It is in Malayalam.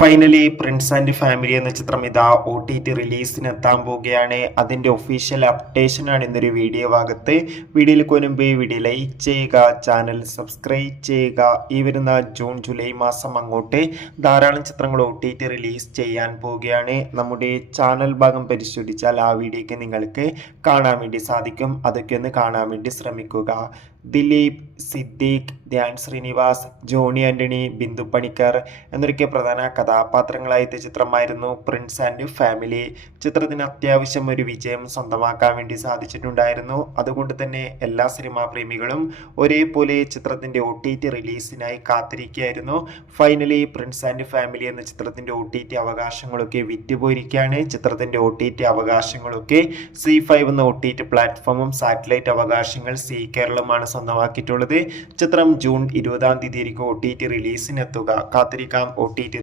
ഫൈനലി പ്രിൻസ് ആൻഡ് ഫാമിലി എന്ന ചിത്രം ഇതാ OTT റിലീസിന് എത്താൻ പോവുകയാണ്. അതിൻ്റെ ഒഫീഷ്യൽ അപ്ഡേഷനാണ് ഇന്നൊരു വീഡിയോ ഭാഗത്ത്. വീഡിയോയിലേക്ക് മുൻപ് വീഡിയോ ലൈക്ക് ചെയ്യുക, ചാനൽ സബ്സ്ക്രൈബ് ചെയ്യുക. ഈ വരുന്ന ജൂൺ ജൂലൈ മാസം അങ്ങോട്ട് ധാരാളം ചിത്രങ്ങൾ OTT റിലീസ് ചെയ്യാൻ പോവുകയാണ്. നമ്മുടെ ചാനൽ ഭാഗം പരിശോധിച്ചാൽ ആ വീഡിയോയ്ക്ക് നിങ്ങൾക്ക് കാണാൻ വേണ്ടി സാധിക്കും. അതൊക്കെ ഒന്ന് കാണാൻ വേണ്ടി ശ്രമിക്കുക. ദിലീപ്, സിദ്ദീഖ്, ധ്യാൻ ശ്രീനിവാസ്, ജോണി ആൻ്റണി, ബിന്ദു പണിക്കർ എന്നൊക്കെ പ്രധാന കഥാപാത്രങ്ങളായ ചിത്രമായിരുന്നു പ്രിൻസ് ആൻഡ് ഫാമിലി. ചിത്രത്തിന് അത്യാവശ്യം ഒരു വിജയം സ്വന്തമാക്കാൻ വേണ്ടി സാധിച്ചിട്ടുണ്ടായിരുന്നു. അതുകൊണ്ട് തന്നെ എല്ലാ സിനിമാ പ്രേമികളും ഒരേപോലെ ചിത്രത്തിൻ്റെ OTT റിലീസിനായി കാത്തിരിക്കുകയായിരുന്നു. ഫൈനലി പ്രിൻസ് ആൻഡ് ഫാമിലി എന്ന ചിത്രത്തിൻ്റെ OTT അവകാശങ്ങളൊക്കെ വിറ്റുപോയിരിക്കുകയാണ്. ചിത്രത്തിൻ്റെ OTT അവകാശങ്ങളൊക്കെ C5 എന്ന OTT പ്ലാറ്റ്ഫോമും സാറ്റലൈറ്റ് അവകാശങ്ങൾ സി കേരളമാണ് സ്വന്തമാക്കിയിട്ടുള്ളത്. ചിത്രം ജൂൺ 20 തീയതി OTT റിലീസിനെത്തുക. കാത്തിരിക്കാം OTT